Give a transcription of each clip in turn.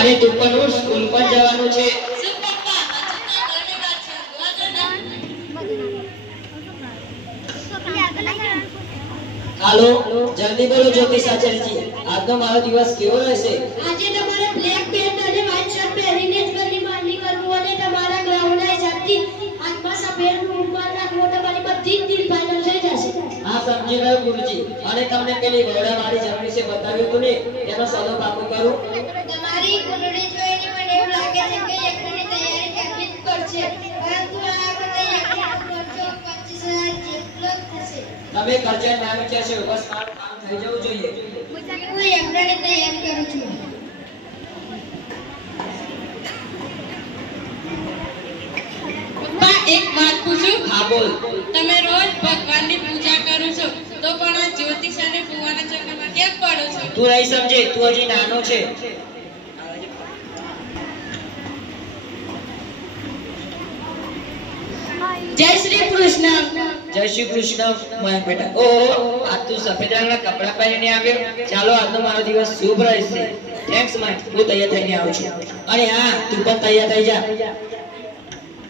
અને તું પણ સ્કૂલ પર જવાનું છે. હાલો, જલ્દી બોલો જ્યોતિષ આચાર્યજી, આજનો મારો દિવસ કેવો રહેશે? આજે તમારે બ્લેક પેન્ટ અને વ્હાઇટ શર્ટ પહેરીને જ ઘરની માંડણી કરવું અને તમારા ગ્રાઉન્ડના હિસાબથી હાથમાં સફેદ રૂમાલ રાખવો. તમારી બધી જ ડીલ ફાઇનલ થઈ જશે. હા, સમજી ગયો ગુરુજી. અને તમને પેલી વડા વાળી જમીન વિશે બતાવ્યું હતું ને, એનો સલો પાકો કરું. તમારી કુંડળી જોઈને મને એવું લાગે છે કે યજ્ઞની તૈયારી કરવી જ પડશે, પરંતુ આ બધા યજ્ઞનો ખર્ચો 25,000 જેટલો જ થશે. તમે ખર્ચા ના વિચારશો, બસ મારું કામ થઈ જવું જોઈએ. હું યજ્ઞની તૈયારી કરું છું. પપ્પા, એક વાત પૂછું? હા બોલ. તમે રોજ ભગવાનની પૂજા કરો છો, તો પણ આ જ્યોતિષ અને ફુવાના ચક્કરમાં કેમ પડો છો? તું નહીં સમજે, તું હજી નાનો છે. જય શ્રી કૃષ્ણ. જય શ્રી કૃષ્ણ મયંક બેટા. ઓહો, આજ તું સફેદ રંગના કપડાં પહેરીને આવ્યો. ચાલો, આજનો મારો દિવસ શુભ રહેશે. થેન્ક્સ મયંક, હું તૈયાર થઈને આવું છું. અને હા, તું પણ તૈયાર થઈ જા.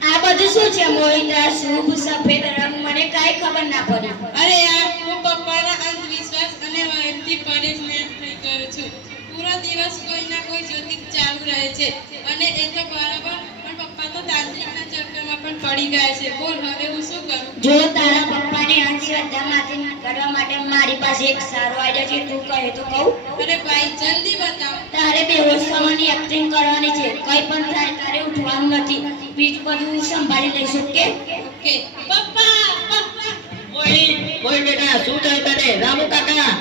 આ બધું શું છે મોહિત? આ શુભ સફેદ રંગ મને કાંઈ ખબર ના પડી. અરે યાર, હું પપ્પાના અંધવિશ્વાસ અને વહેમથી પરેશાન થઈ ગયો છું. પૂરો દિવસ કોઈ ના કોઈ જ્યોતિષ ચાલુ રહે છે અને એ તો બરાબર, પણ પપ્પા તો તાંત્રિકના ચક્કરમાં પણ પડી ગયા છે. બોલ, હવે હું શું કરું? જો તારા પપ્પાની અંધશ્રદ્ધામાંથી કરવા માટે મારી પાસે એક સારો આઈડિયા છે. તું કહે તો કહું? અરે ભાઈ, જલ્દી બતાવો. તારે બેહોશ થવાની એક્ટિંગ કરવાની છે. કંઈ પણ થાય તારે ઉઠવાનું નથી. બીજું બધું સંભાળી લઈશું. કે ઓકે. પપ્પા, પપ્પા. ઓય બેટા, શું થયું તને? રામુ કાકા,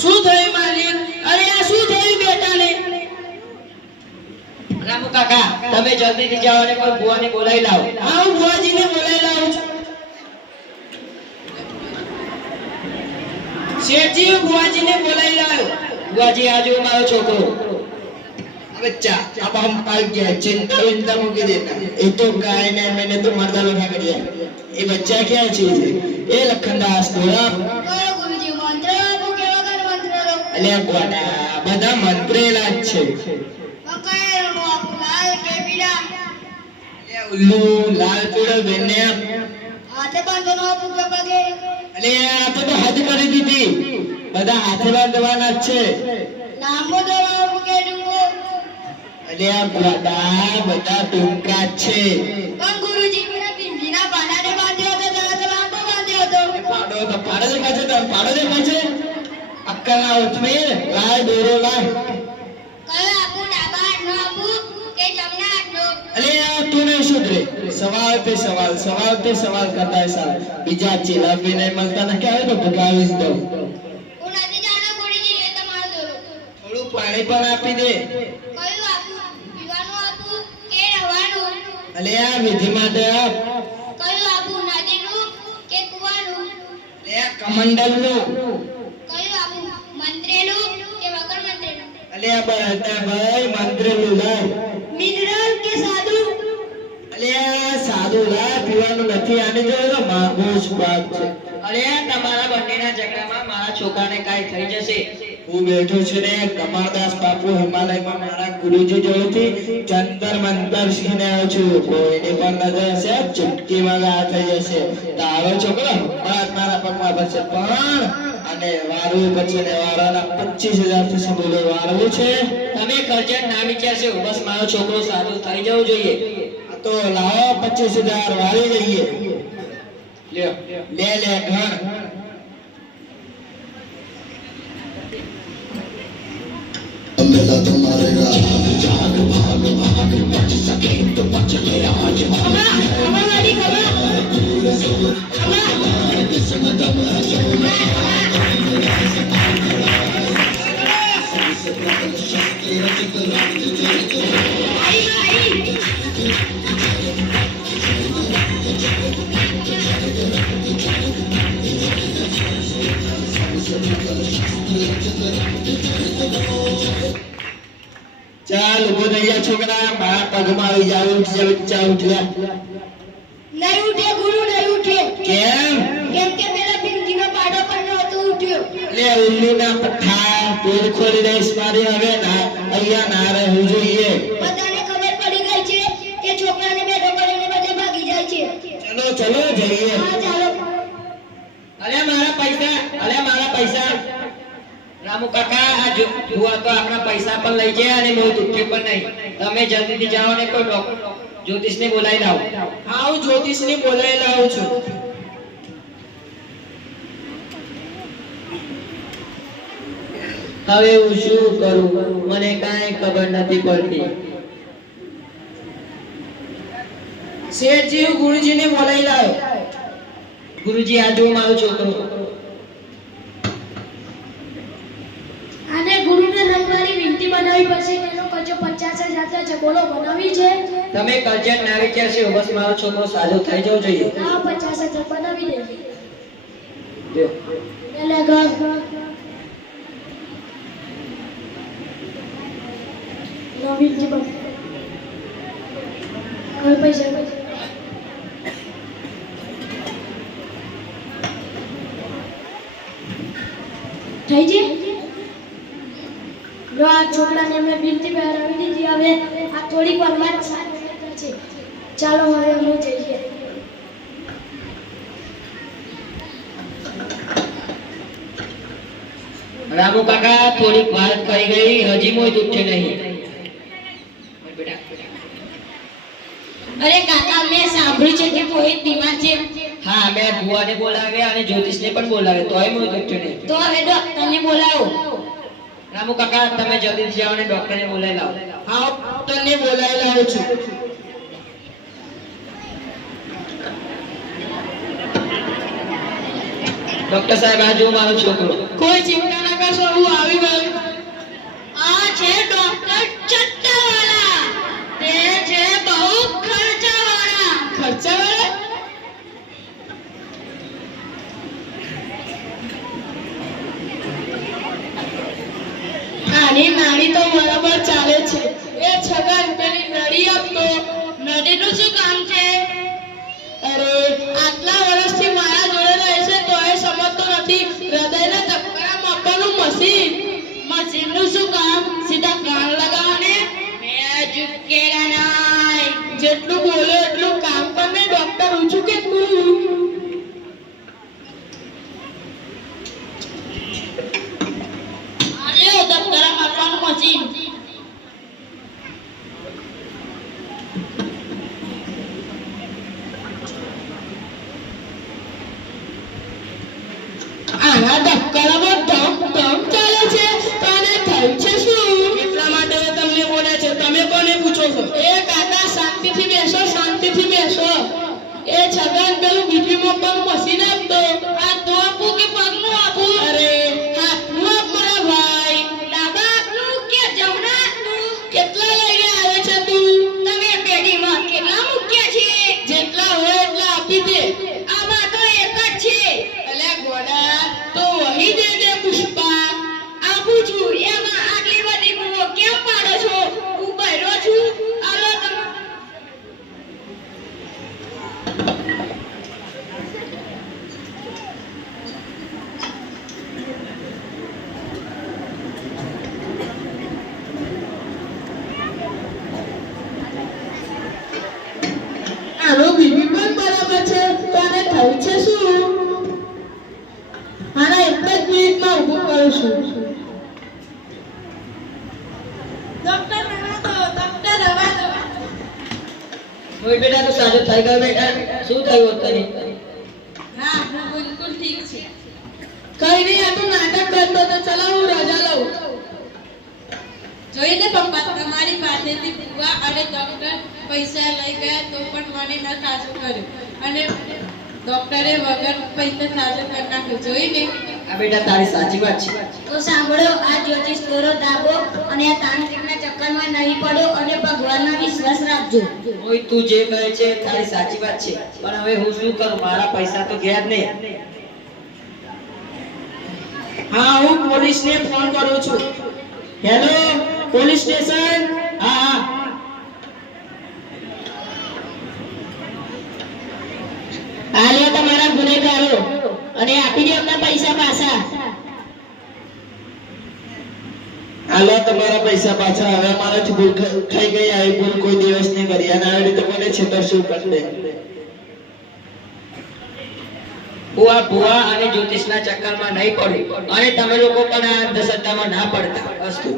શું થયું માલિક? અરે આ શું થયું બેટાને? રામુ કાકા, તમે જલ્દીથી જાઓ અને કોઈ ભુવાને બોલાવી લાવો. હા, હું ભુવાજીને બોલાવી લાવું છું. શેઠજી, હું ભુવાજીને બોલાવી લાવ્યો. ભુવાજી, આ જો મારો છોકરો. बच्चा अब हम आ गया चिंता विंता मुझे देना ये तो गाय ने मैंने तो मर्दा लोग कर दिया ये बच्चा क्या चीज है ये लखनदास थोड़ा કયો ગુરુજી મંત્ર આપો? કેવા કયો મંત્ર લો? अले गोड़ा બધા મંત્રેલા જ છે કયો રંગનો આપો? લાલ કે પીળા? અલે ઉલ્લુ લાલ પીળો બેને હાથે બાંધવાનો આપો કે પગે? અલે આ તો હદ કરી દીધી બધા હાથે બાંધવાના જ છે લાંબો દોરો આપો કે ડુંગો? અલે આ ગોડા બધા ટૂંકા જ છે પણ ગુરુજી પેલા બિંદીના પાડાને બાંધ્યો હતો ત્યારે તો લાંબો બાંધ્યો હતો. પાડો દેખા છે તમે પાડો દેખા છે અક્કલ ના ઉઠમી લાય દોરો લાય કયો આપો? ડાબા હાથનો આપો કે જમણા હાથનો? अरे यार तू नहीं सुधरे सवाल पे सवाल करता है साहब बीजा चेला भी नहीं मिलता ना क्या है तो भगावी दो હું નથી જાણો ગુરુજી, લે તમારો દોરો. થોડું પાણી પણ આપી દે કયું આપું? પીવાનું આપું કે નવાનું? અલે આ વિધિ માટે આપ કયું આપું? નદીનું કે કુવાનું? અલે આ કમંડલ નું કયું આપું? મંત્રેલું કે વગર મંત્રેલું? અલે આ બતા ભાઈ મંત્ર નું લાય મિનરલ કે સાદું? અલે આ સાદું લાય પીવાનું નથી આને જો માંગો જ ભાગ છે અરે, તમારા બંનેના ઝઘડામાં મારા છોકરાને કાંઈ થઈ જશે. હું બેઠો છું ને કમરદાસ બાપુ હિમાલયમાં મારા ગુરુજી જોડેથી જંતર મંતર શીખીને આવ્યો છું કોઈને પણ નજર હશે ચૂટકીમાં આ થઈ જશે તારો છોકરો હમણાં મારા પગમાં પડશે પણ અને વારવું પછી ને વારાના 25,000 થશે બોલો વારવું છે તમે ખર્ચા ના વિચારશો, બસ મારો છોકરો સારો થઈ જવો જોઈએ. આ તો લાવો 25,000 વારી લઈએ લ્યો લે ઘર मेरा तुम्हारे जाग जाग भाग भाग बच सके तो बच ले आज ચાલ ઉભો થઈ જા છોકરા મારા પગમાં આવી જાવ બચ્ચા ઉઠ્યા નહીં ઉઠે ગુરુ, નહીં ઉઠે. કેમ કેમ કે પેલા બિંદીનો પાડો પણ નહોતો ઉઠ્યો. લે ઉલ્લુના પઠા તેલ ખોલી દઈશ મારી હવે ના અહીંયા ના રહેવું જોઈએ. બધાને ખબર પડી ગઈ છે કે છોકરાને બેઠો કરીને બધે ભાગી જાય છે. ચલો ચલો જઈએ. હા ચાલો. અલ્યા મારા પૈસા રામુ કાકા આ જુઓ તો આપણા પૈસા પણ લઈ જાય અને બહુ દુઃખી પણ નહીં. તમે જલ્દીથી જાઓ ને કોઈ જ્યોતિષને બોલાવી લાવો. હા હું જ્યોતિષને બોલાવી લાવું છું. હવે હું શું કરું મને કાંઈ ખબર નથી પડતી. શેઠજી હું ગુરુજીને બોલાવી લાવ્યો. ગુરુજી આ જુઓ મારો છોકરો. આને ગુરુને નંબરની વિનંતી બનાવવી પડશે. એનો ખર્ચો 50,000 છે. બોલો બનાવી છે? તમે કરજણ ના વિચારશો બસ મારો છોકરો સાજો થઈ જવો જોઈએ. હા 50,000 બનાવી દેજે. લ્યો. એટલે ઘર નવીન જી બન કોઈ પૈસા થઈ છે. જો આ છોકરાને મેં બિનતી પહેરાવી દીધી. હવે આ થોડીક વારમાં સારી છે. ચાલો હવે અમે જઈએ. રામુ કાકા થોડીક વાત થઈ ગઈ હજી મોય દુઃખ નહીં. અરે કાકા મેં સાંભળ્યું છે કે મોહિત બીમાર છે. હા મેં ભુવાને બોલાવ્યા અને જ્યોતિષને પણ બોલાવ્યા તોય મોય દુઃખ નહીં. તો હવે ડોક્ટરને બોલાવો. રામુ કાકા તમે જલ્દીથી જાઓ અને ડોક્ટરને બોલાવી લાવો. હા ડોક્ટરને બોલાવી લાવું છું. ડોક્ટર સાહેબ આ જુઓ મારો છોકરો. કોઈ ચિંતા ના કરશો હું આવી ગયો. આ છે ડોક્ટર ચટ્ટાવાળા. તે છે બહુ ખર્ચાવાળા. ખર્ચાવાળા? આની નાની તો બરાબર ચાલે છે. એ છગન પેલી નડી આપતો. નદીનું શું કામ છે? અરે આટલા વર્ષથી મારા જોડે રહે છે તોય સમજતો નથી. હૃદયના ધબકારા માપવાનું મશીન. મશીનનું શું કામ? સીધા કાન લગાવને. મેં ઝુકેલા નાય. જેટલું બોલો એટલું કામ કરને ડોક્ટર. ઊંચું કેટલું? આલ્યો ધબકારા માપવાનું મશીન. આના ધબકારામાં ધમ ધમ ચાલે છે. તો આને થયું છે શું? એટલા માટે તમને બોલે છે. તમે કોને પૂછો છો? એ કાકા શાંતિથી બેસો શાંતિથી બેસો. એ છગન પેલું બીપી માપવાનું મશીન આપતો. આ તો આપું કે પગનું આપું? અરે હાથનું આપ મારા ભાઈ. ડાબા હાથનું કે જમણા હાથનું? કેટલા લઈને આવે છે તું? તમે પેઢીમાં કેટલા મૂક્યા છે? જેટલા હોય એટલા આપી દે. આમાં તો એક જ છે. અલ્યા ગોડા તો વહી દે દે પુષ્પા. આપું છું. એમાં આટલી બધી બૂમો કેમ પાડો છો? હું બહેરો છું. આલો તમે. આનો બીબી પણ બરાબર છે. તો આને થયું છે શું? આના એક જ મિનિટમાં ઊભું કરું છું. ડોક્ટર રવા દો, ડોક્ટર રવા દો. મોય બેટા તું સાજો થઈ ગયો બેટા. શું થયું તને? હા હું બિલકુલ ઠીક છે. કઈ નહીં આ તો નાટક કરતો તો. ચલો હું રજા લઉં. જોઈને પપ્પા તમારી પાસેથી બુવા અને ડોક્ટર પૈસા લઈ ગયા તો પણ મને ન સાચું કર્યું અને ડોક્ટરે વગર પૈસા સાચું કરી નાખ્યું. જોઈને આ બેટા તારી સાચી વાત છે. તો સાંભળો, આ જ્યોતિષ દોરો દાબો અને આ તાંત્રિકના ચક્કરમાં નહીં પડો અને ભગવાનના વિશ્વાસ રાખજો. મોય તું જે કહે છે તારી સાચી વાત છે પણ હવે હું શું કરું મારા પૈસા તો ગયા જ નહીં. હા હું પોલીસને ફોન કરું છું. Hello police station. હા આ લે તમારા ગુનેગારો અને આપી દે અમને પૈસા પાછા. હાલો તમારા પૈસા પાછા. હવે મારાથી ભૂલ થઈ ગઈ. આવી ભૂલ કોઈ દિવસ નહીં કરી. અને આવી રીતે મને છેતરશું કરી દે. ભુવા અને જ્યોતિષના ચક્કરમાં નહીં પડ્યું અને તમે લોકો પણ આ અંધશ્રદ્ધામાં ના પડતા. અસ્તુ.